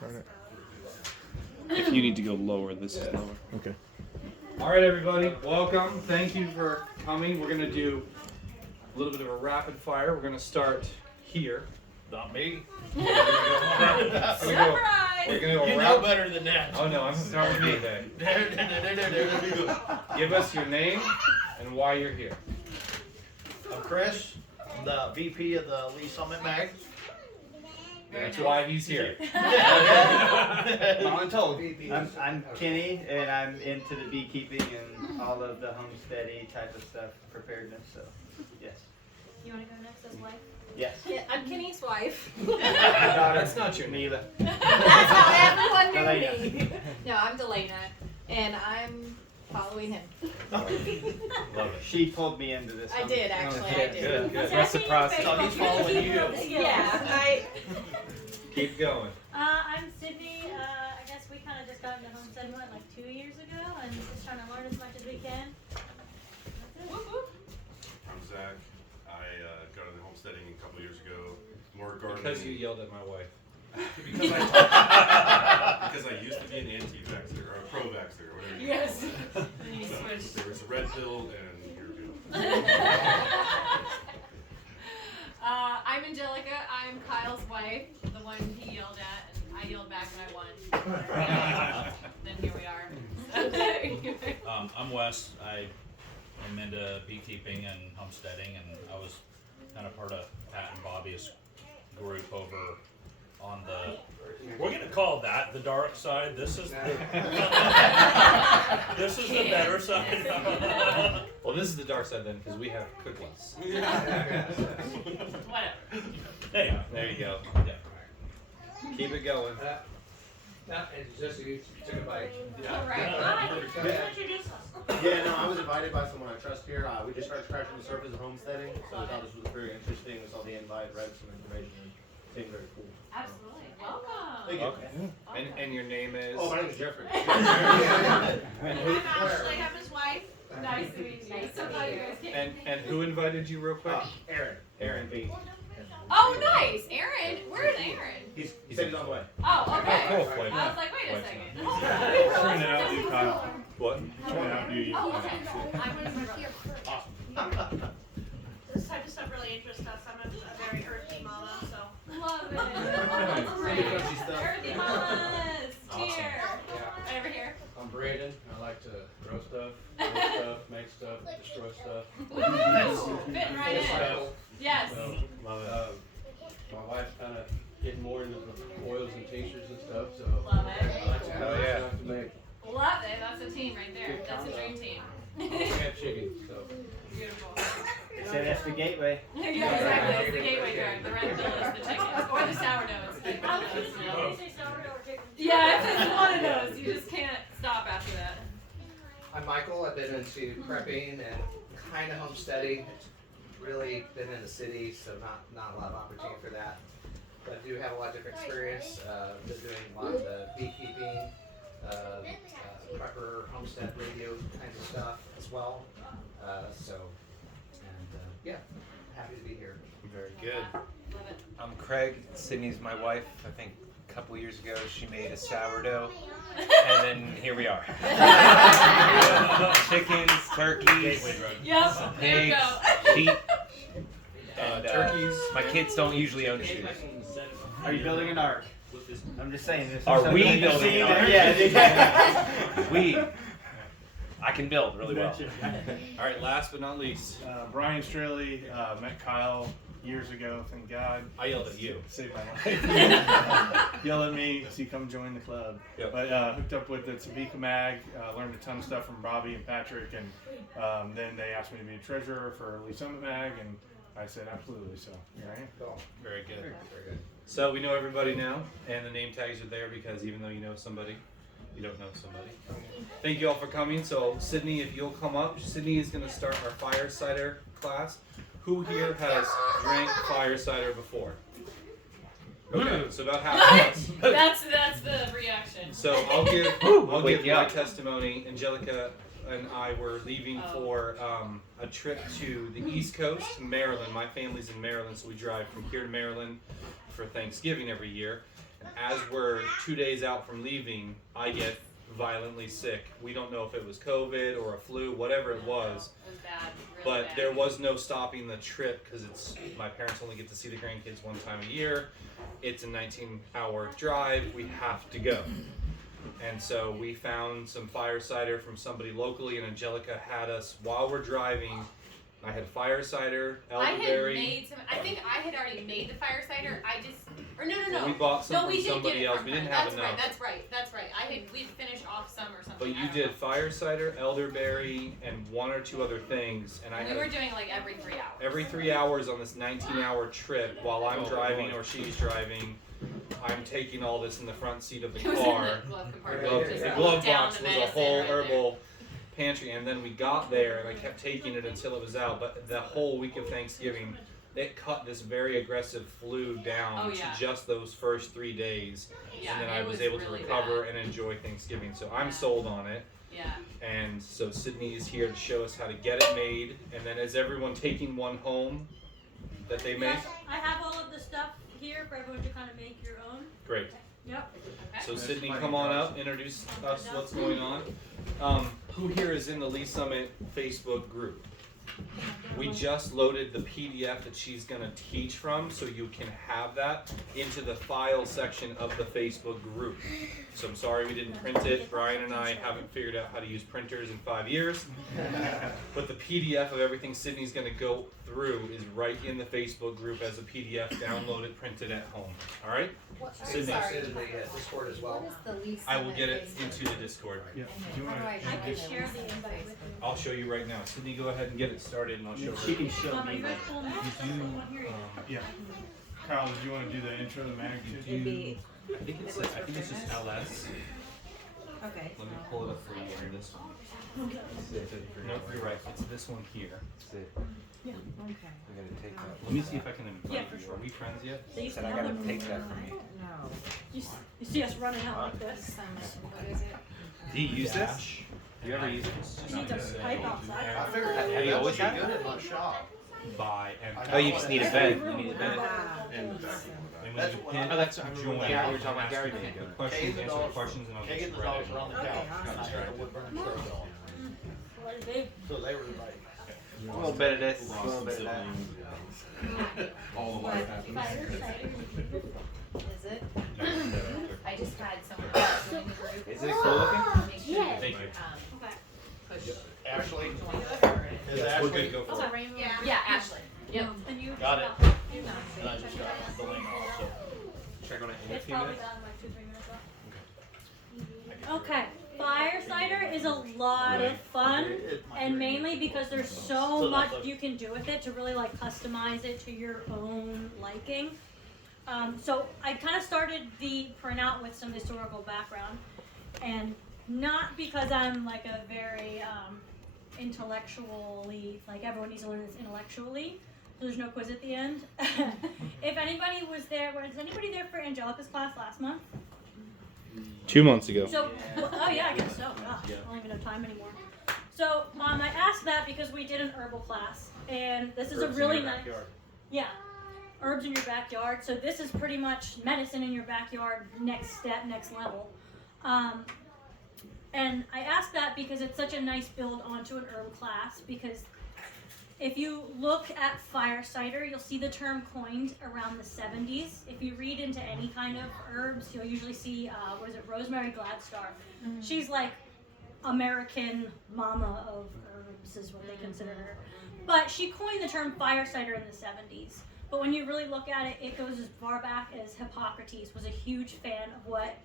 Darn it. If you need to go lower, this is lower. Okay. All right, everybody, welcome. Thank you for coming. We're going to do a little bit of a rapid fire. We're going to start here. Not me. We're going to go You know better than that. Oh no, I'm starting with me today. Give us your name and why you're here. I'm Chris. I'm the VP of the Lee Summit Mag. That's why he's here. I'm Kenny, and I'm into the beekeeping and all of the homesteady type of stuff, preparedness. So, yes. You want to go next as wife? Yes. Yeah, I'm Kenny's wife. That's not your name. Neither. That's how everyone knew Delana. me. No, I'm Delana, and I'm following him. Love it. She pulled me into this. I did, actually, I did. Good, good. That's the process. So he's following you. Yeah, Keep going. I'm Sidney. I guess we kind of just got into homesteading like 2 years ago and just trying to learn as much as we can. That's it. I'm Zach. I got into homesteading a couple years ago. More gardening. Because you yelled at my wife. because I used to be an anti-vaxxer or a pro-vaxxer or whatever. Yes. So, And you switched. there was a red pill and your pill. I'm Angelica. I'm Kyle's wife, the one he yelled at, and I yelled back and I won. Then here we are. I'm Wes. I am into beekeeping and homesteading, and I was kind of part of Pat and Bobby's group over on the. We're gonna call that the dark side. This is the. This is the better side. Well, this is the dark side then, because we have cookies. Whatever. Anyway, There you go. yeah. Keep it going. It's just you took a bite. All right. Introduce us. Yeah, no, I was invited by someone I trust here. We just started scratching the surface of homesteading, so I thought this was very interesting. We saw the invite, read some information, and it seemed very cool. Absolutely. Welcome. Thank you. Okay. And your name is? Oh, my name is Jeffrey. I'm Ashley. I'm his wife. Nice to meet you. So glad you guys came. And who invited you real quick? Aaron. Aaron B. Oh, nice. Aaron. Where's Aaron? He said he's on the way. Oh, okay. Cool. I was like, wait a second. Turn it out, you Kyle. What? Turn it out, you. Oh, okay. I'm with my brother. Awesome. This type of stuff really interests us. I'm a very earthy mama, so. Love it. Oh, that's great. Crunchy stuff. Earthy mamas. Awesome. Cheer. Yeah. Over here. I'm Braden. I like to grow stuff, make stuff, destroy stuff. Woo! Fitting right in. Yes. Love it. My wife's kind of getting more into the oils and tinctures and stuff, so Love it. I like to Oh, yeah. stuff to make Love it. That's a team right there. That's a dream team. have chicken. So Beautiful. Say that's the gateway. Yeah, exactly. It's the gateway drug. The red pill is the chicken. Or the sourdough. It's the I was just going to say sourdough or chicken. Yeah, it's one of those. You just can't stop after that. I'm Michael. I've been into prepping and kind of homesteading. Really been in the city, so not a lot of opportunity for that. But I do have a lot of different experience. Been doing a lot of the beekeeping, prepper, homestead, radio kinds of stuff as well. Yeah, happy to be here. Very good. Love it. I'm Craig. Sydney's my wife. I think a couple years ago she made a sourdough, and then here we are. Chickens, turkeys, Yep. There you pigs, go. sheep, and turkeys. My kids don't usually own shoes. Are you building an ark? I'm just saying this. Are we building an ark? Yeah. I can build really well. All right, last but not least. Brian Straley, met Kyle years ago, thank God. I yelled at you. Saved my life. Yell at me to come join the club. Yep. But hooked up with the Topeka Mag, learned a ton of stuff from Bobby and Patrick, and then they asked me to be a treasurer for Lee Summit Mag, and I said absolutely. So here I am. Cool. Very good. Very good. So we know everybody now, and the name tags are there because even though you know somebody, you don't know somebody. Thank you all for coming. So Sidney, if you'll come up, Sidney is going to start our Fire-Cider class. Who here has drank Fire-Cider before? Okay, so about half of us. That's the reaction. So I'll give my testimony. Angelica and I were leaving for a trip to the East Coast, Maryland. My family's in Maryland, so we drive from here to Maryland for Thanksgiving every year. And as we're 2 days out from leaving, I get violently sick. We don't know if it was COVID or a flu, whatever it was. It was bad. Really But bad. there was no stopping the trip because it's my parents only get to see the grandkids one time a year. It's a 19-hour drive. We have to go. And so we found some Fire-Cider from somebody locally, and Angelica had us while we're driving. I had Fire-Cider, I had elderberry. made some. I think I had already made the Fire-Cider. No. We bought some No, from we did get somebody it else. from We her. didn't have That's enough. right. That's right. We'd finished off some or something. But I you don't did know. Fire-Cider, elderberry, and 1 or 2 other things. And I We had were doing like every 3 hours. every 3 hours on this 19-hour trip while I'm driving or she's driving. I'm taking all this in the front seat of the It was car. in the glove compartment. The Just glove down box the was a medicine whole right there. herbal pantry, and then we got there and I kept taking it until it was out. But the whole week of Thanksgiving, it cut this very aggressive flu down Oh, yeah. to just those first 3 days, Yeah, and then it I was was able to really recover bad. and enjoy Thanksgiving. So I'm Yeah. sold on it. Yeah. And so Sidney is here to show us how to get it made. And then is everyone taking one home that they make? Yes, I have all of the stuff here for everyone to kind of make your own. Great. Yep. So Sidney, come on up, introduce us what's going on. Who here is in the Lee Summit Facebook group? We just loaded the PDF that she's going to teach from, so you can have that into the file section of the Facebook group. So I'm sorry we didn't print it. Brian and I haven't figured out how to use printers in 5 years. But the PDF of everything Sydney's going to go through is right in the Facebook group as a PDF. Download it, print it at home. All right? Sydney, In the Discord as well. I will get it into the Discord. Yeah. Do you want I can share the invite with you. I'll show you right now. Sydney, go ahead and get it started, and I'll show She her. can show Are me you guys that. cool now? Did you, yeah. Kyle, did you want to do the intro to the mag too? It'd be, I think it's just LS. okay. Let me pull it up for you on this one. No, you're right. It's this one here. Yeah. Okay. We gotta take that. Let me see if I can Yeah, invite for you. sure. Are we friends yet? They used Said to I have gotta them. take that from you. No. You see us running out like this. What is it? Do you use this? Dash. Do you ever use it? You need to pipe outside. I figured Have you that always would had be it? good in my shop. Buy and Oh, you just need a bed. You need a bed. Ah, And the back. And when That's you what hit Oh, that's join, yeah. We were talking about Gary. ask me the questions, answer the questions, and I'll Keg get and you the right dogs in. were on the Okay, couch. awesome. And I had a wood burning stove going. What is it? So they were like, A little bit of this, a little bit of that. All the life happens. Is it? I just had someone else in the group. Is it cool looking? Make sure Yes. Thank you. Okay. push. Ashley, Join us or- is We're Ashley? good. Go for it. Yeah, Ashley. Yep. And you Got it. You know. And I just got the link also. Check on it in a It's few probably minutes. done like 2-3 minutes left. Okay, Fire-Cider is a lot of fun, and mainly because there's so much you can do with it to really like customize it to your own liking. So I kind of started the printout with some historical background, and not because I'm like a very intellectually, like everyone needs to learn this intellectually. So there's no quiz at the end. If anybody was there, was anybody there for Angelica's class last month? 2 months ago. So, oh yeah, I guess so. Gosh, I don't even have time anymore. So, I asked that because we did an herbal class, and this is a really nice. Yeah, herbs in your backyard. So this is pretty much medicine in your backyard. Next step, next level. And I asked that because it's such a nice build onto an herb class. Because if you look at Fire-Cider, you'll see the term coined around the 70s. If you read into any kind of herbs, you'll usually see, Rosemary Gladstar. She's like American mama of herbs is what they consider her. But she coined the term Fire-Cider in the 70s. But when you really look at it, it goes as far back as Hippocrates was a huge fan of what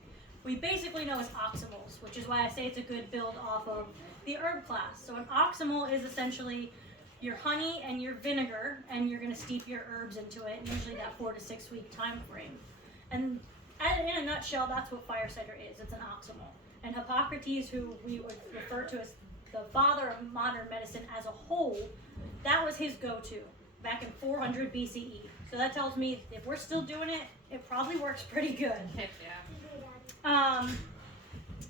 we basically know as oximals, which is why I say it's a good build off of the herb class. So an oximal is essentially your honey and your vinegar, and you're going to steep your herbs into it, usually that 4 to 6 week time frame. And in a nutshell, that's what Fire-Cider is. It's an oximal. And Hippocrates, who we would refer to as the father of modern medicine as a whole, that was his go-to back in 400 BCE. So that tells me if we're still doing it, it probably works pretty good. Heck yeah.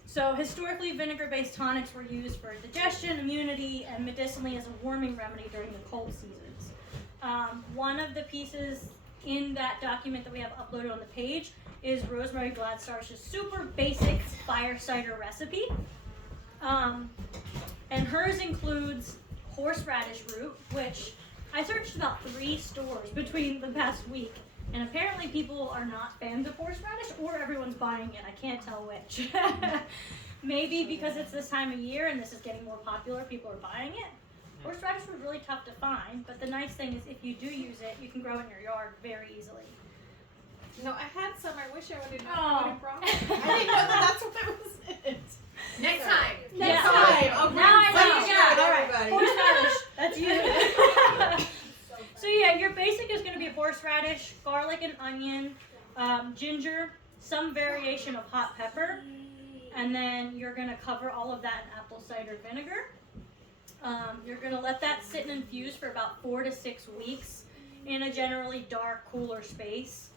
So historically, vinegar-based tonics were used for digestion, immunity, and medicinally as a warming remedy during the cold seasons. One of the pieces in that document that we have uploaded on the page is Rosemary Gladstar's just super basic fire cider recipe. And hers includes horseradish root, which I searched about 3 stores between the past week, and apparently people are not fans of horseradish, or everyone's buying it. I can't tell which. Maybe because it's this time of year and this is getting more popular, people are buying it. Horseradish was really tough to find, but the nice thing is if you do use it, you can grow it in your yard very easily. No, I had some. I wish I would have Oh. brought it. I didn't know that's what that was in. Next time. Next time. time. Okay. Now I What know. you got, All right. everybody? Horseradish. That's you. So yeah, your basic is going to be horseradish, garlic and onion, ginger, some variation of hot pepper, and then you're going to cover all of that in apple cider vinegar. You're going to let that sit and infuse for about 4 to 6 weeks in a generally dark, cooler space.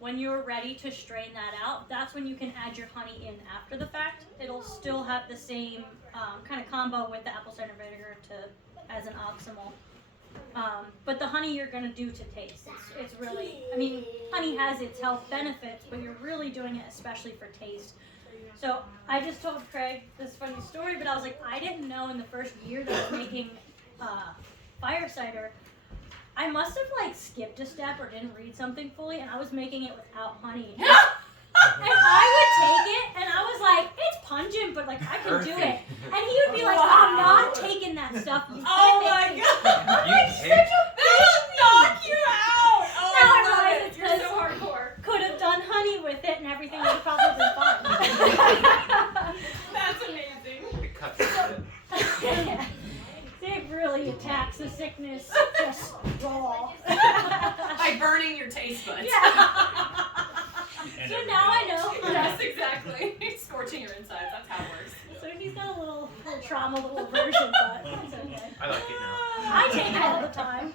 When you're ready to strain that out, that's when you can add your honey in after the fact. It'll still have the same kind of combo with the apple cider vinegar as an optimal. But the honey you're going to do to taste. It's really, I mean, honey has its health benefits, but you're really doing it especially for taste. So I just told Craig this funny story, but I was like, I didn't know in the first year that I was making Fire-Cider, I must have like skipped a step or didn't read something fully, and I was making it without honey. And I would take it, and I was like, it's pungent, but like I can do it. And he would be like, I'm not taking that stuff. You Oh can't my make god! You can't. That'll knock you out! Oh, Now I I love realize it. it's You're so hardcore. Could have done honey with it, and everything would have probably been fine. That's amazing. It cuts it. Yeah. It really attacks the sickness just raw. By burning your taste buds. Yeah. And So everything now I else. know. Yes, exactly. Scorching your insides. That's how it works. So he's got a little trauma, little aversion, but it's okay. I like it now. I take it all the time.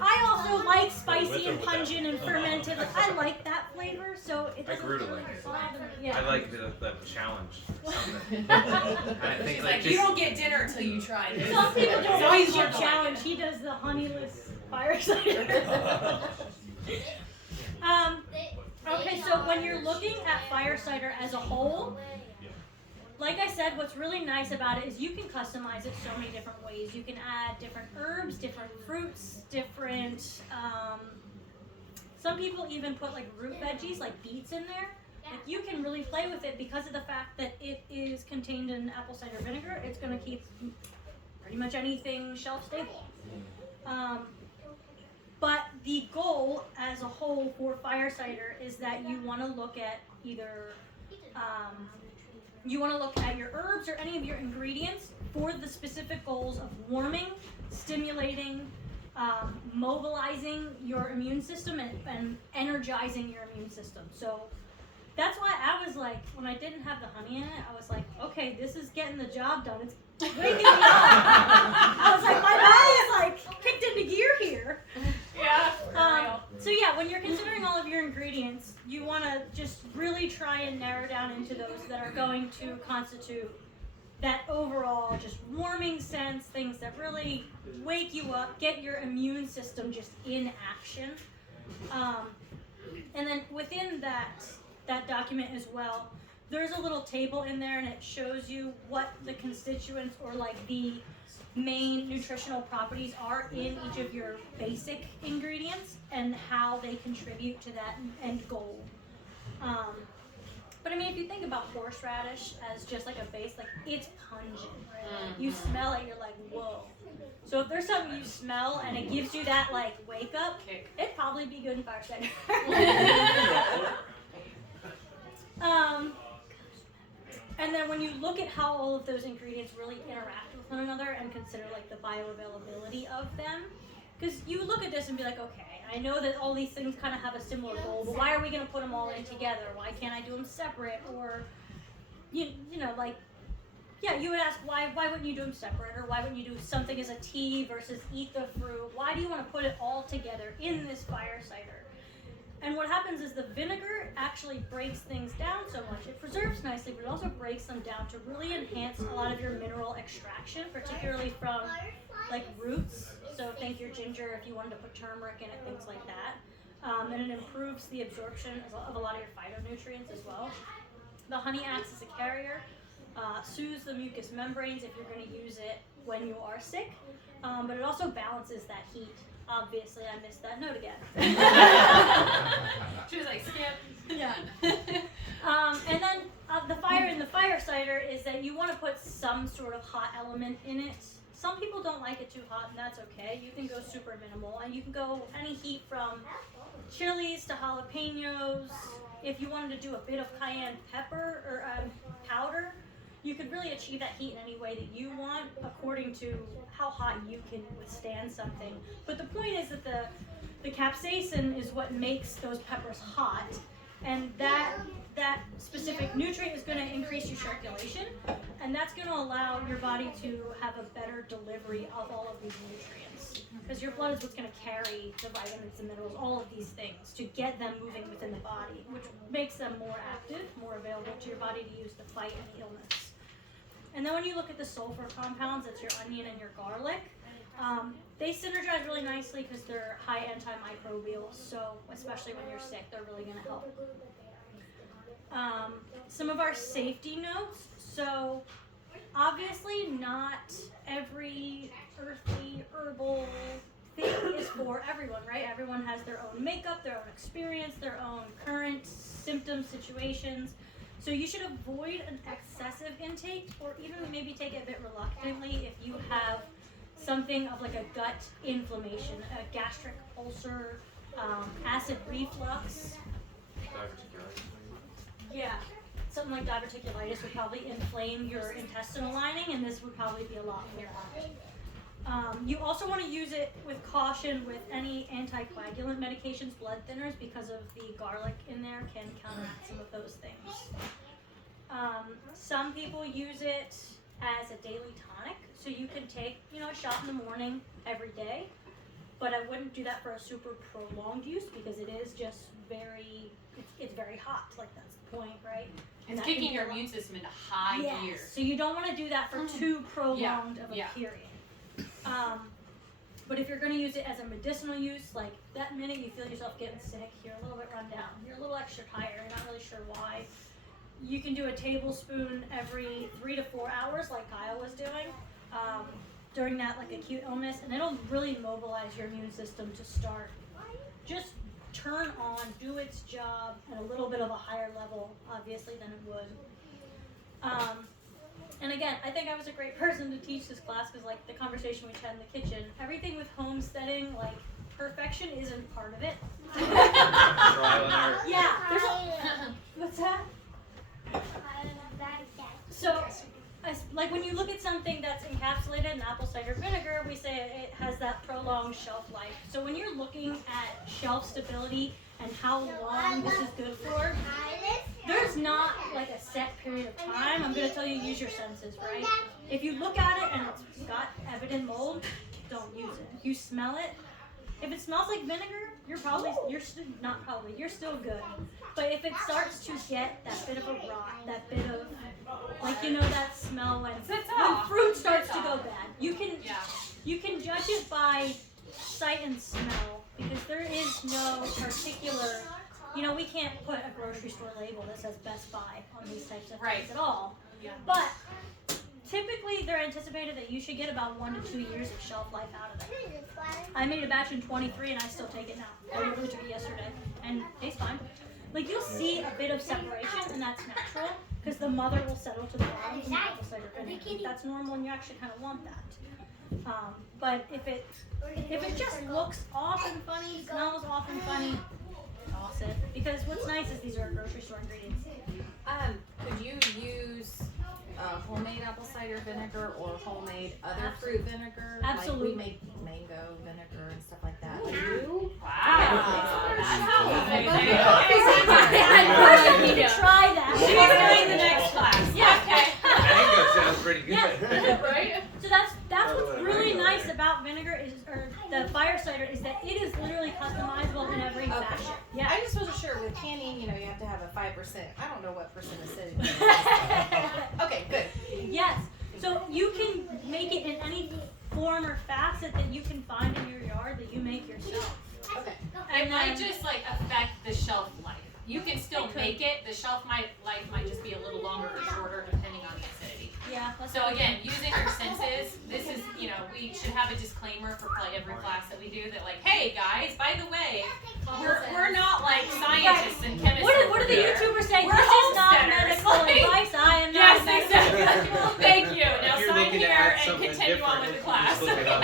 I also like spicy With or and without? pungent and fermented. Like, I like that flavor, so it I doesn't grew to really like it. bother me. Yeah. I like the challenge. Something. I think She's like like, just you don't get dinner until you try this. Some people don't So like he's your gonna challenge. like He does the honeyless Fire-Cider. Okay, so when you're looking at Fire-Cider as a whole, like I said, what's really nice about it is you can customize it so many different ways. You can add different herbs, different fruits, different, some people even put like root veggies, like beets in there. Like you can really play with it because of the fact that it is contained in apple cider vinegar. It's going to keep pretty much anything shelf stable. But the goal as a whole for Fire-Cider is that you want to look at either, you want to look at your herbs or any of your ingredients for the specific goals of warming, stimulating, mobilizing your immune system and energizing your immune system. So that's why I was like, when I didn't have the honey in it, I was like, okay, this is getting the job done. It's waking me up. I was like, my body is like kicked into gear here. Yeah. So yeah, when you're considering all of your ingredients, you want to just really try and narrow down into those that are going to constitute that overall just warming sense, things that really wake you up, get your immune system just in action. And then within that document as well, there's a little table in there and it shows you what the constituents or like the main nutritional properties are in each of your basic ingredients and how they contribute to that end goal. But I mean, if you think about horseradish as just like a base, like it's pungent, right? You smell it, you're like, whoa. So if there's something you smell and it gives you that like wake up, it'd probably be good in Fire-Cider. And then when you look at how all of those ingredients really interact with one another and consider like the bioavailability of them, because you look at this and be like, okay, I know that all these things kind of have a similar goal, but why are we going to put them all in together? Why can't I do them separate? Or, you know, like, yeah, you would ask why wouldn't you do them separate? Or why wouldn't you do something as a tea versus eat the fruit? Why do you want to put it all together in this Fire-Cider? And what happens is the vinegar actually breaks things down so much. It preserves nicely, but it also breaks them down to really enhance a lot of your mineral extraction, particularly from like roots. So think your ginger if you wanted to put turmeric in it, things like that. and it improves the absorption of a lot of your phytonutrients as well. The honey acts as a carrier, soothes the mucous membranes if you're going to use it when you are sick, but it also balances that heat. Obviously, I missed that note again. She was like, skip. Yeah. And then the fire in the Fire-Cider is that you want to put some sort of hot element in it. Some people don't like it too hot, and that's okay. You can go super minimal, and you can go any heat from chilies to jalapenos. If you wanted to do a bit of cayenne pepper or powder, you could really achieve that heat in any way that you want according to how hot you can withstand something. But the point is that the capsaicin is what makes those peppers hot, and that specific nutrient is going to increase your circulation, and that's going to allow your body to have a better delivery of all of these nutrients, because your blood is what's going to carry the vitamins and minerals, all of these things, to get them moving within the body, which makes them more active, more available to your body to use to fight any illness. And then when you look at the sulfur compounds, that's your onion and your garlic, they synergize really nicely because they're high antimicrobials, so especially when you're sick, they're really going to help. Some of our safety notes. So obviously not every earthly herbal thing is for everyone, right? Everyone has their own makeup, their own experience, their own current symptom situations. So you should avoid an excessive intake, or even maybe take it a bit reluctantly if you have something of like a gut inflammation, a gastric ulcer, acid reflux. Yeah, something like diverticulitis would probably inflame your intestinal lining, and this would probably be a lot more. You also want to use it with caution with any anticoagulant medications, blood thinners, because of the garlic in there can counteract some of those things. Some people use it as a daily tonic, so you can take, a shot in the morning every day, but I wouldn't do that for a super prolonged use because it is just it's very hot, like that's the point, right? It's kicking your immune system into high gear. So you don't want to do that for too prolonged of a period. But if you're going to use it as a medicinal use, like that minute you feel yourself getting sick, you're a little bit run down, you're a little extra tired, you're not really sure why, you can do a tablespoon every 3 to 4 hours like Kyle was doing during that like acute illness, and it'll really mobilize your immune system to start just turn on, do its job at a little bit of a higher level, obviously, than it would. And again, I think I was a great person to teach this class because, like, the conversation we had in the kitchen, everything with homesteading, like, perfection isn't part of it. Trial and error. Yeah. What's that? So, like, when you look at something that's encapsulated in apple cider vinegar, we say it has that prolonged shelf life. So when you're looking at shelf stability and how long this is good for, there's not like a set period of time. I'm going to tell you, use your senses, right? If you look at it and it's got evident mold, don't use it. If you smell it, if it smells like vinegar, you're still good. But if it starts to get that bit of a rot, that bit of, like, that smell when fruit starts to go bad, you can judge it by sight and smell, because there is no particular, we can't put a grocery store label that says Best Buy on these types of things at all. Yeah. But typically they're anticipated that you should get about 1 to 2 years of shelf life out of it. I made a batch in 23 and I still take it now. I literally took it yesterday and it tastes fine. Like, you'll see a bit of separation, and that's natural because the mother will settle to the bottom from the apple cider vinegar. That's normal, and you actually kind of want that. But if it just looks off and funny, smells off and funny, toss it. Because what's nice is these are grocery store ingredients. Could you use homemade apple cider vinegar or homemade other fruit vinegar? Absolutely. Like we make mango vinegar and stuff like that. Wow. I need to try that. She's going to the next class. Yeah. Okay. Mango sounds pretty good. Yeah. Right? So that's what's really nice about vinegar or the Fire-Cider is that it is literally customizable in every fashion. Yeah. I just wasn't sure with canning, you have to have a 5%. I don't know what percent acidity. Okay, good. Yes. So you can make it in any form or facet that you can find in your yard that you make yourself. Okay. It might just make it, the shelf life might just be a little longer or shorter depending on the acidity. Yeah. So again, using your senses, this is, we should have a disclaimer for every class that we do that like, hey guys, by the way, we're not like scientists and chemists. What do the YouTubers say? We're This is not homesteaders. medical advice. I am not Yes, medical. exactly. Thank you. Now If you're sign looking to here add and something continue on with different, the class. just look it up.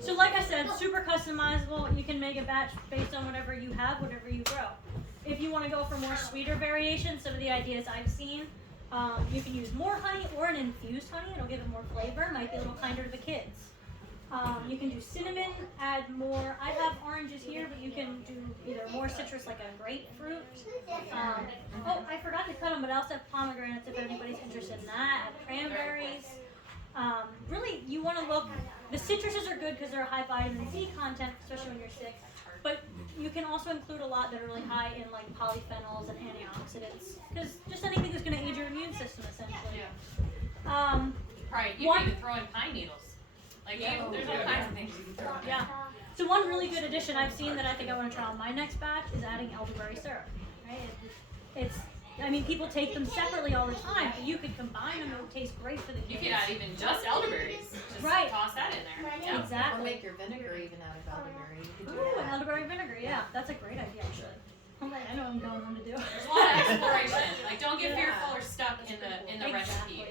So like I said, super customizable. You can make a batch based on whatever you have, whatever you grow. If you want to go for more sweeter variations, some of the ideas I've seen, you can use more honey or an infused honey. It'll give it more flavor. Might be a little kinder to the kids. You can do cinnamon, add more. I have oranges here, but you can do either more citrus like a grapefruit. Oh, I forgot to cut them, but I also have pomegranates if anybody's interested in that. Add cranberries. Really, you want to look. The citruses are good because they're a high vitamin C content, especially when you're sick. But you can also include a lot that are really high in like polyphenols and antioxidants, because just anything that's going to aid your immune system essentially. Right. You can even throw in pine needles. Like there's all kinds of things you can throw in. Yeah. So one really good addition I've seen that I think I want to try on my next batch is adding elderberry syrup. Right? People take them separately all the time, but you could combine them. It would taste great for the kids. You could add even just elderberries. Just toss that in there. Yeah. Exactly. Or make your vinegar even out of elderberry. You could do Ooh, that. elderberry vinegar. Yeah, that's a great idea actually. I know I'm going on to do. There's a lot of exploration. Like don't get fearful or stuck in the recipe.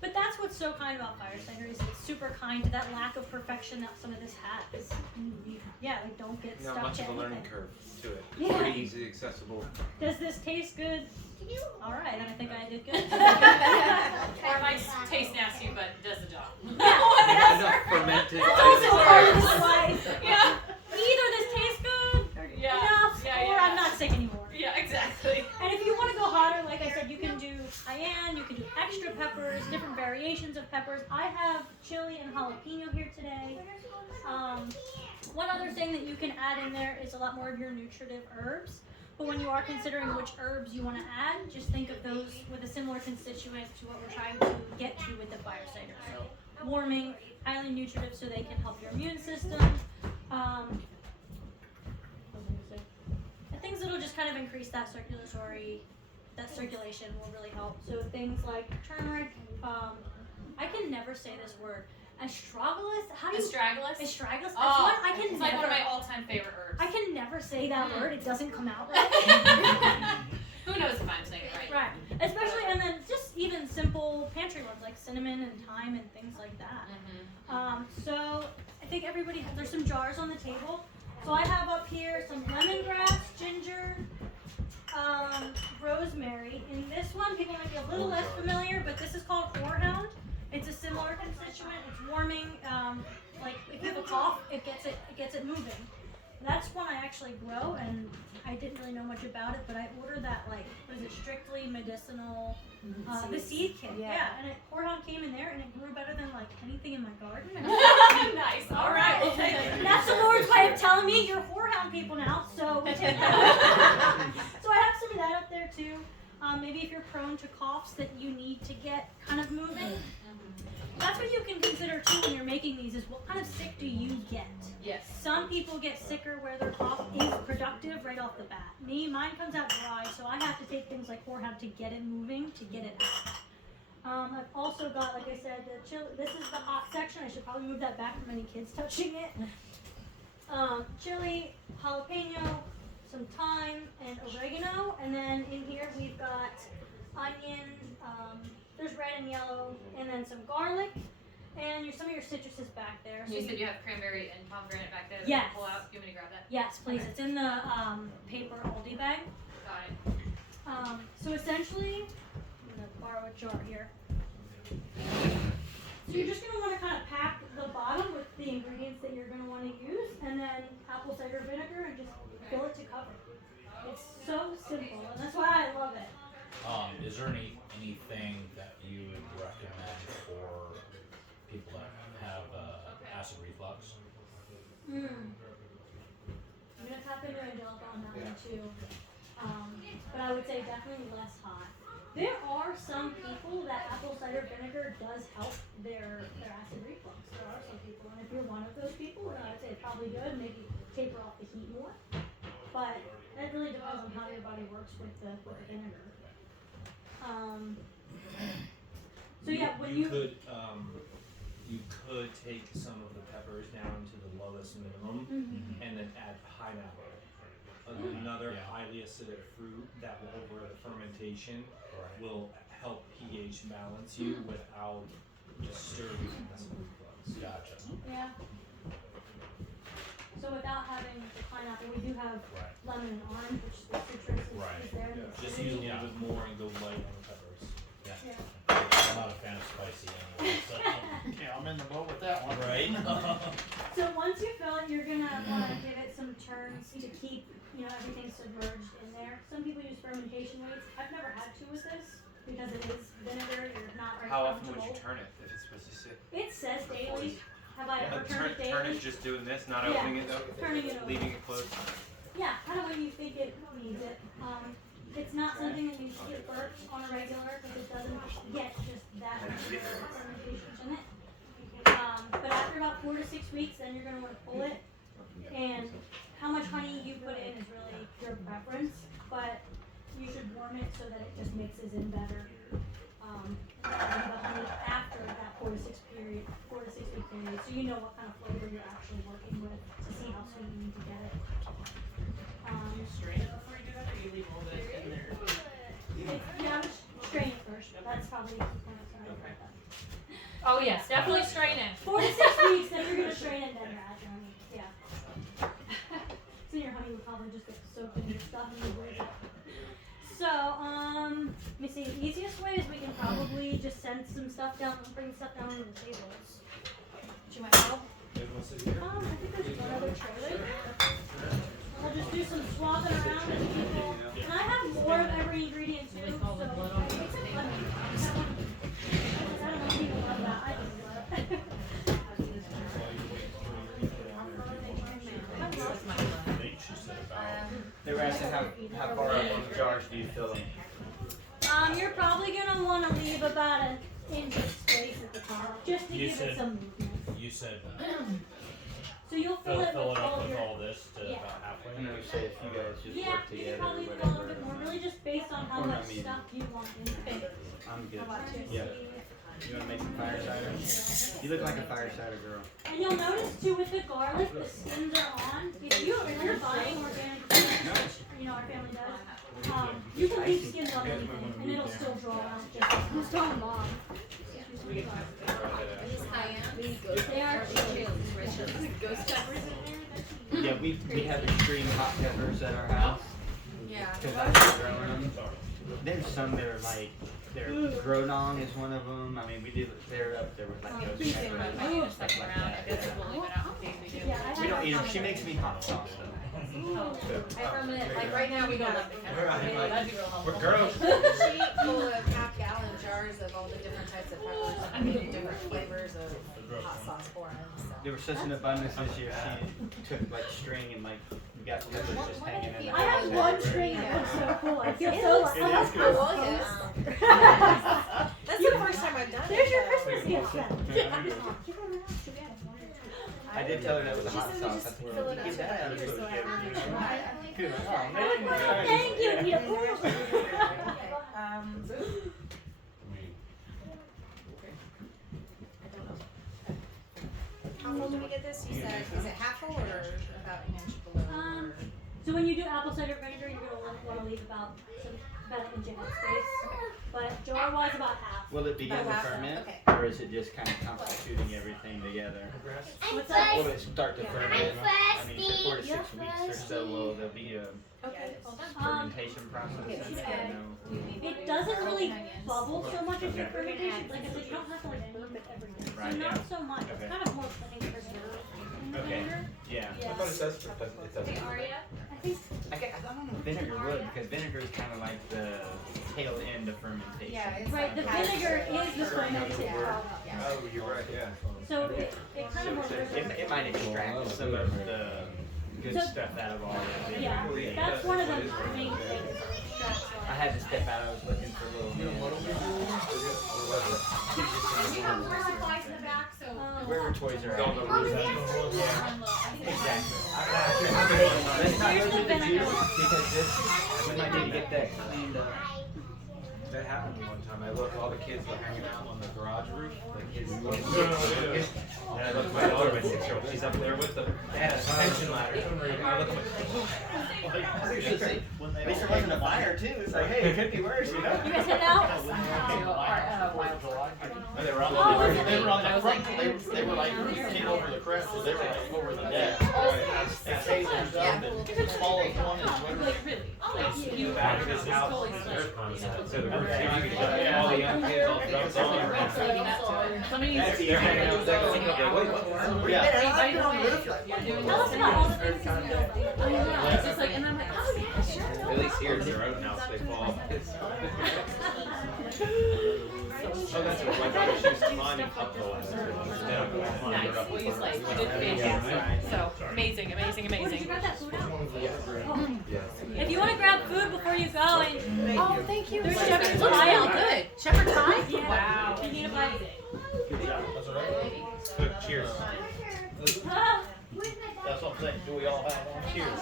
But that's what's so kind about Fire-Cider is it's super kind to that lack of perfection that some of this has. Yeah, like don't get stuck. Not much to of a learning anything. curve to it. Yeah. Pretty easy, accessible. Does this taste good? All right, then I think I did good. Or it might taste nasty, but does the job. Yeah, Enough fermented. that's also part of this life. Yeah. Either this tastes good enough, or I'm not sick anymore. Yeah, exactly. And if you want to go hotter, like I said, you can do cayenne, you can do extra peppers, different variations of peppers. I have chili and jalapeno here today. One other thing that you can add in there is a lot more of your nutritive herbs. But when you are considering which herbs you want to add, just think of those with a similar constituent to what we're trying to get to with the Fire-Cider. So warming, highly nutritive so they can help your immune system. Things that'll just kind of increase that circulation will really help. So things like turmeric, I can never say this word. Astragalus? Astragalus? Astragalus? That's Oh, one I can it's never. like one of my all-time favorite herbs. I can never say that word. It doesn't come out right. Who knows if I'm saying it right? Right. Especially, and then just even simple pantry ones like cinnamon and thyme and things like that. So I think everybody, there's some jars on the table. So I have up here some lemongrass, ginger, rosemary. In this one, people might be a little less familiar, but this is called horehound. It's a similar constituent. It's warming. Like if you have a cough, it gets it moving. That's one I actually grow, and I didn't really know much about it, but I ordered that was it strictly medicinal? The seed kit. Yeah. And horehound came in there, and it grew better than anything in my garden. Nice. All right, we'll take it. That's the Lord's way of telling me you're horehound people now, so we take that. So I have some of that up there too. Maybe if you're prone to coughs that you need to get kind of moving. That's what you can consider too when you're making these is what kind of sick do you get? Yes. Some people get sicker where their cough is productive right off the bat. Mine comes out dry, so I have to take things like horehound to get it moving, to get it out. I've also got, like I said, the chili. This is the hot section. I should probably move that back from any kids touching it. Chili, jalapeno, some thyme, and oregano. And then in here we've got onion, there's red and yellow, and then some garlic, and some of your citruses back there. You said you have cranberry and pomegranate back there that Yes. you pull out. Do you want me to grab that? Yes, please. Okay. It's in the paper Aldi bag. Got it. So essentially, I'm going to borrow a jar here. So you're just going to want to kind of pack the bottom with the ingredients that you're going to want to use, and then apple cider vinegar, and just fill it to cover. It's so simple, and that's why I love it. Is there anything that you would recommend for people that have acid reflux? I'm going to tap into Angelica on that one too. But I would say definitely less hot. There are some people that apple cider vinegar does help their acid reflux. There are some people, and if you're one of those people, then I'd say it's probably good. Maybe taper off the heat more. But That really depends on how your body works with the vinegar. So yeah, when you you could take some of the peppers down to the lowest minimum and then add pineapple, another highly acidic fruit that will over the fermentation will help pH balance you without disturbing acid reflux. Gotcha. yeah. So without having the pineapple, we do have lemon and orange, which the citrus is there. Yeah. Just use a little bit more and go light on the peppers. Yeah. I'm not a fan of spicy anyway, so. Yeah, I'm in the boat with that one. Right? So once you fill it, you're gonna want to give it some turns to keep, everything submerged in there. Some people use fermentation weights. I've never had to with this because it is vinegar. You're not very How often would you comfortable. turn it if it's supposed to sit? It says daily. Have I ever turned it daily? Turn it just doing this, not Yeah, opening it though? turning it over. Leaving it closed? Yeah, kind of when you think it needs it. It's not something that needs to get burnt on a regular because it doesn't get just that much fermentation in it. But after about 4 to 6 weeks, then you're going to want to pull it. And how much honey you put in is really your preference, but you should warm it so that it just mixes in better. And then the honey after that 4 to 6 week period, so you know what kind of flavor you're actually working with to see how sweet you need to get it. You strain it before you do that, or you leave a little bit in there? Yeah, strain it first. That's probably the key point of something like that. Oh yes, definitely strain it. 4 to 6 weeks, then you're gonna strain it, then you're at your honey. Yeah. So your honey would probably just get soaked in your stuff and you lose it. So, let me see. The easiest way is we can probably just send some stuff down, bring stuff down to the tables. Do you want help? You guys wanna sit here? I think there's one other trailer. We'll just do some swapping around as people. And I have more of every ingredient too. So it's a fun. I don't know if people love that. I just love it. They were asking how far up on the jars do you fill them? You're probably gonna want to leave about an inch of space at the top, just to give it some movement. You said So you'll fill it with up all with your. all this to about halfway. And then we say if you guys just Yeah, work you together can probably or do a little whatever. bit more, really just based on how Or not much me. stuff you want in it. I'm good. How about you? Yeah. You wanna make some fire cider? You look like a fire cider girl. And you'll notice too with the garlic, the skins are on. If you're buying organic food, our family does, you can leave skins on anything and it'll still draw out just as much. Tell Mom. They are Ghost peppers in there? Yeah, we have extreme hot peppers at our house. Yeah. Because I've been growing them. There's some that are like, Grodong is one of them. I mean, they're up there with like ghost peppers, stuff like that. We don't eat them. She makes me hot sauce though. I ferment, like right now we got like We're girls. a sheet full of half-gallon jars of all the different types of peppers. I mean, different flavors of hot sauce for them. So. There was such an abundance this year. She took like string and like we got peppers just hanging in there. I have one string that looks so cool. I feel so lucky. That's cool, yes. That's the first time I've done it. There's your Christmas gift then. I did tell her that was a hot She said sauce. we just I fill it said, up get that out of here, the so I have to food. make sure. Oh, man. Thank you, Peter. I don't know. How full do we get this? You said, is it half full or about an inch below? So when you do apple cider vinegar, you're gonna want to leave about an inch of headspace. But jar-wise, about half. Will it begin to About half, ferment, okay. or is it just kind of constituting everything together? What's that? Will it start to ferment? I mean, so 4 to 6 weeks or so, will there be a Okay, hold on. fermentation process in there? No. It doesn't really bubble so much as your fermentation. Like I said, you don't have to like burp it every day. So Right, not yeah. so much. It's Okay. kind of more plain preserved in the Okay. vinegar. Yeah. I thought it does, but it doesn't. I think I don't know if vinegar would, because vinegar is kind of like the tail end of fermentation. Yeah, it's right. The like vinegar is the fermented Yeah. product. Oh, you're right, yeah. So it kind of more It might extract some of the good So- stuff out of all of it. Yeah, that's one of the main things. Extracts I had to step out. I was looking for little. We have more supplies in the back, so. Where were Toys R Us? Don't know where Oh, that yes. is. Yeah. I think Exactly. Let's not go to the juice because this, we might need to get that cleaned up. That happened one time. I looked, all the kids were hanging out on the garage roof. Like kids, and I looked at my daughter, my 6-year-old. She's up there with them. They had a suspension ladder. I look at my. You should see. At least there wasn't a fire too. It's like, hey, it could be worse, you know? You guys head out? They were on the front. They were like came over the crest. So they were like over the deck. And tasers up and smallest one is In the back of his house, so the roof, you could get all the young kids all dumped on. They're hanging out with that going up there. Wait, what? Yeah. Tell us about all the things you do. It's just like, and I'm like, oh yeah, sure. At least here it's their own house, they fall. Oh, that's what my daughter, she was climbing up the ladder. Nice. Well, you like, you did fantastic. So amazing, amazing, Did you amazing. grab that food out? Yeah. If you want to grab food before you go, and Oh, thank you. there's It shepherd's looks pie really out there. good. Shepherd pie? Yeah. Wow. You need a bite. Cheers. That's what I'm saying. Do we all have one? Cheers.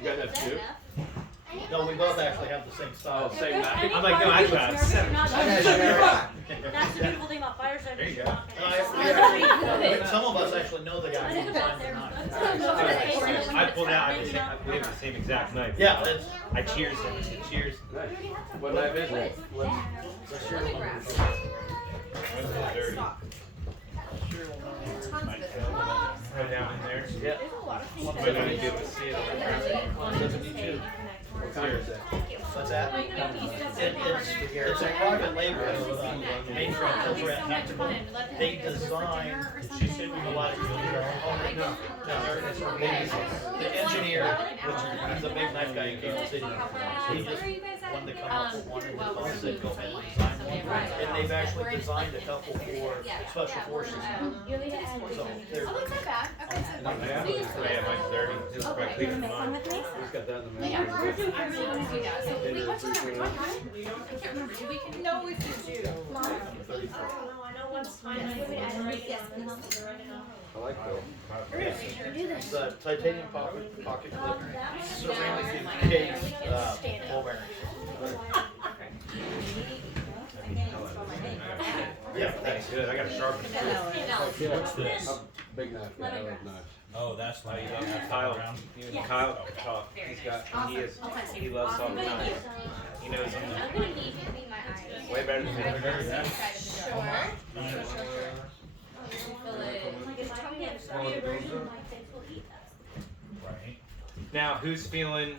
You got that too? No, we both actually have the same style. If there's any I'm like, no, part I of you got that's nervous, you're not nervous. Yeah. That's the beautiful thing about Fire-Cider. There you go. Some of us actually know the guy who designed the knife. I pulled out, we have the same exact knife. Yeah, that's. I cheers him. I said, cheers. What knife is it? Dirty. Right down in there. Yeah. What am I gonna do is see it on the ground. 72. What kind is that? What's that? It's a private label made from Ultra Tactical. They design a lot of the engineer, which he's a big knife guy in Kansas City. He just wanted to come up with one and just said go ahead and design one. And they've actually designed a couple for special forces. So they're Oh, that's not bad. Okay, so Yeah, mine's dirty. It's quite clean as mine. Who's got that in the yeah, mail? I really want to do that. So wait, what's your number? 29? I can't remember. Do we can know if you do? I like that. the titanium pocket clip, ceramic case, ball bearings. Yeah, That's good. I gotta sharpen it too. What's this? Big knife. Yeah, I love knives. Oh, that's why you don't have Kyle, around. you and Kyle can talk. He loves all the knives. He knows them way better than me. Sure. Like if I can get a sweeter version, my kids will eat that. Right. Now, who's feeling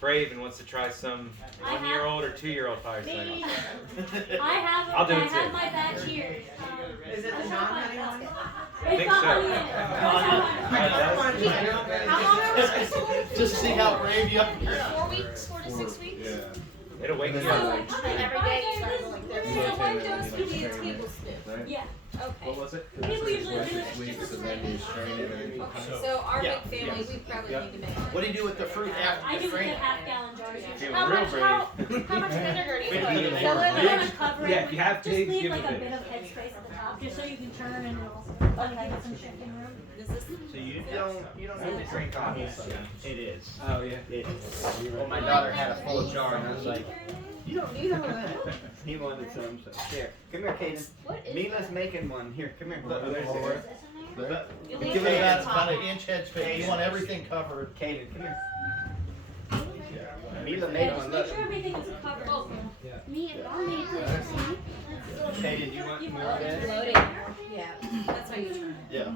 brave and wants to try some 1-year-old or 2-year-old Fire-Cider? I'll do it I have too. my batch here. Is it the non-honey one? I think so. How long are we supposed to wait? Just see how brave you are. 4 weeks, 4 to 6 weeks? Yeah. It'll wake you So, up. and every day you start going This there. is a one dose for the tablespoon. Right? Yeah. What was it? People usually do 6 this weeks just and then you strain it and So our Yeah, big family, we probably need to make. What do you do with the fruit I after do you it in strain it? half-gallon jars. Feeling How real much? brave. How much vinegar do you put? Vinegar. Fill it and then cover it. Yeah, if you have Just pigs, leave give like it a big. bit of headspace at the top, just so you can turn and it'll like give it some shaking room. So you don't need to drink all this. It is. Oh, yeah. Well, my daughter had a full jar and I was like, you don't need all that. He wanted some, so here. Come here, Kaden. Mila's making one. Here, come here. Look, there's Lord. it. Give it about an inch headspace. You want everything covered. Kaden, come here. Mila made Just one. make Look. sure everything is covered. Kaden, you want more of this? Loading. Yeah, that's how you turn it. Yeah.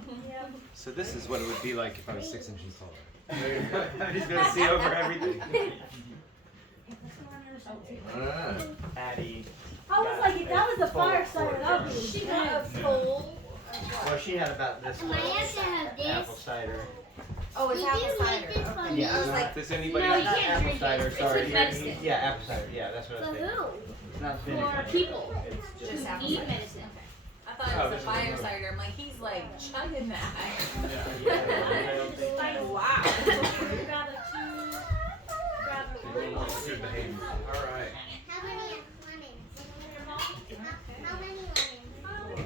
So this is what it would be like if I was 6 inches taller. I'm just gonna see over everything. Alright. Addie. I was like, if that was the Fire-Cider, that would be She good. got a full. Well, she had about this much apple cider. Oh, it's apple cider. Okay. Yeah. I was like, Does anybody? No, you Not can't apple drink cider, it. It's sorry. with medicine. Yeah, apple cider. Yeah, that's what I was saying. It's not vinegar. people. Just apple Eat cider. medicine. I thought it was a fire cider. I'm like, he's like chugging that. Wow. Grab a two, grab a three. Alright.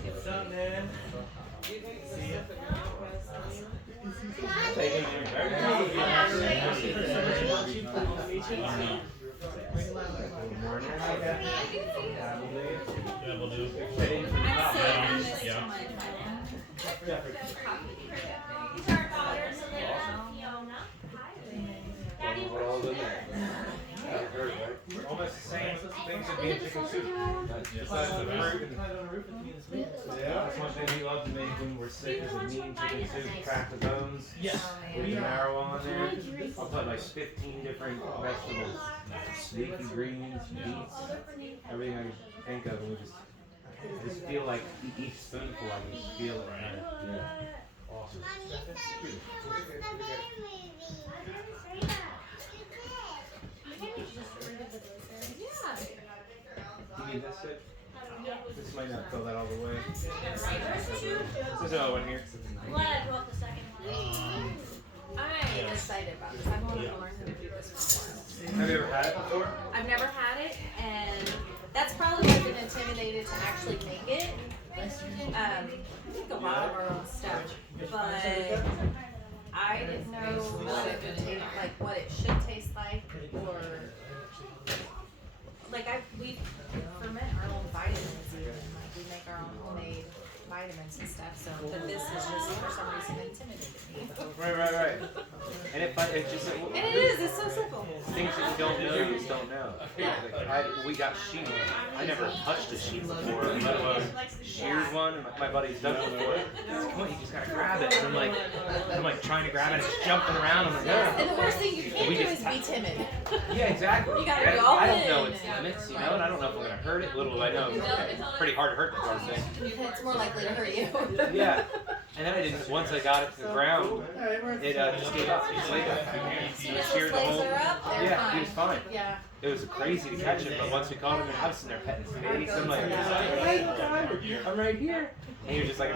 What's up, man? Almost the same things as being chicken soup. Just the fruit and that's one thing we love to make when we're sick is a mean chicken soup, crack the bones, with the marrow on there. I'll put like 15 different vegetables, leafy greens, beets, everything I can think of, and we I just feel like each spoonful I can just feel it. Awesome. You need this shit? This might not fill that all the way. There's another one here. I'm glad I brought the second one. I'm excited about this. I've wanted to learn how to do this for a while. Have you ever had it before? I've never had it, and that's probably why I've been intimidated to actually make it. I make a lot of our own stuff, but I didn't know what it would taste like, what it should taste like, or like we ferment our own vitamins even. Like we make our own homemade vitamins and stuff. So, but this is just for some reason intimidated me. Right. And it just And it is. It's so simple. things that you don't know, you just don't know. We got sheep. I never touched a sheep before. Let alone sheared one. My buddy's done it before. He's like, "Come on, you just gotta grab it." And I'm like trying to grab it. It's jumping around. I'm like, And the worst thing you can't do is be timid. Yeah, exactly. You gotta be all I don't in. know its limits, you know, and I don't know if I'm gonna hurt it. Little do I know, it's pretty hard to hurt that sort of thing. It's more likely to hurt you. Yeah. And then I didn't. Once I got it to the ground, it just gave up. It's like sheared the whole. Yeah, he was fine. Yeah. It was crazy to catch him, but once we caught him, I was sitting there petting his face. I'm like, "Hey, I'm right here." And he was just like,